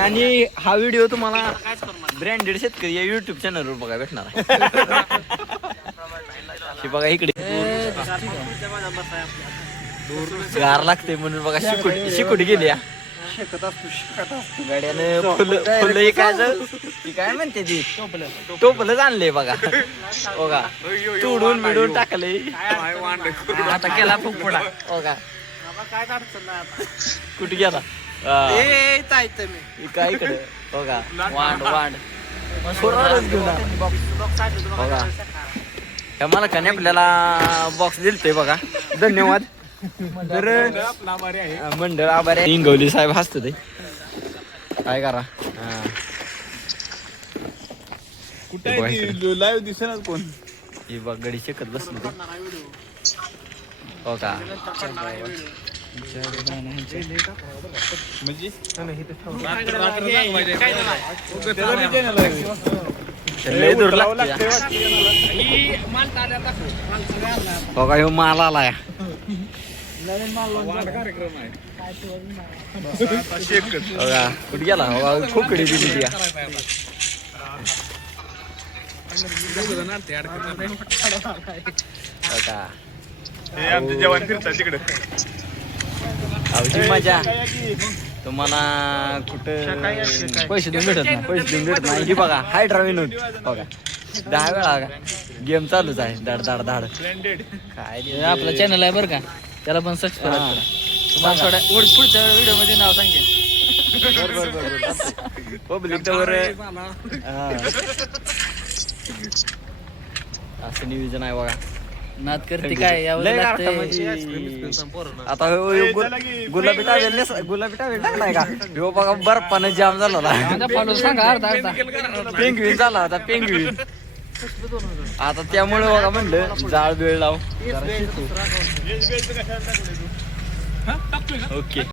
आणि हा व्हिडिओ तुम्हाला ब्रँडेड शेतकरी या युट्यूब चॅनलवर बघा भेटणार आहे. बघा इकडे गार लागते म्हणून बघा शिकुट गेली गाड्यानं फुलं काय म्हणते ती टोपलंच आणलंय बघा बघा तोडून बिडून टाकलंय आता केला फुकफुडा हो का कुठे गेला काय इकडे बघा वांड घेऊन बघा मला का नाही आपल्याला बॉक्स दिलतोय बघा धन्यवाद. तर मंडळ आभारी इंगवली साहेब हसतो ते काय करा कुठे लाईव्ह दिसेना कोण ही बघ गडी शेकत बसली हो का लय दूर लागते हो का ह्यो माल आलाय कुठे गेला खोकडी दिली ती आमचे जवान फिरतात तिकडे अवधी मजा तुम्हाला कुठं पैसे देऊन भेटत नाही ही बघा हायड्रा विनोद बघा 10 वेळा गेम चालूच आहे धाड काय आपला चॅनल आहे बरं का त्याला पण सबस्क्राईब करा. तुम्हाला थोड्या पुढच्या व्हिडिओ मध्ये नाव सांगेल. पब्लिक वर असं नियोजन आहे बघा. नाद करते काय आता गुलाबी टावेल टाकलाय का ह्यो बघा बर्फानं जाम झाला फॉलो सांगा अर्धा पेंग्विन झाला होता पेंग्विन आता त्यामुळे बघा म्हणलं जाळ वेळ लाव ओके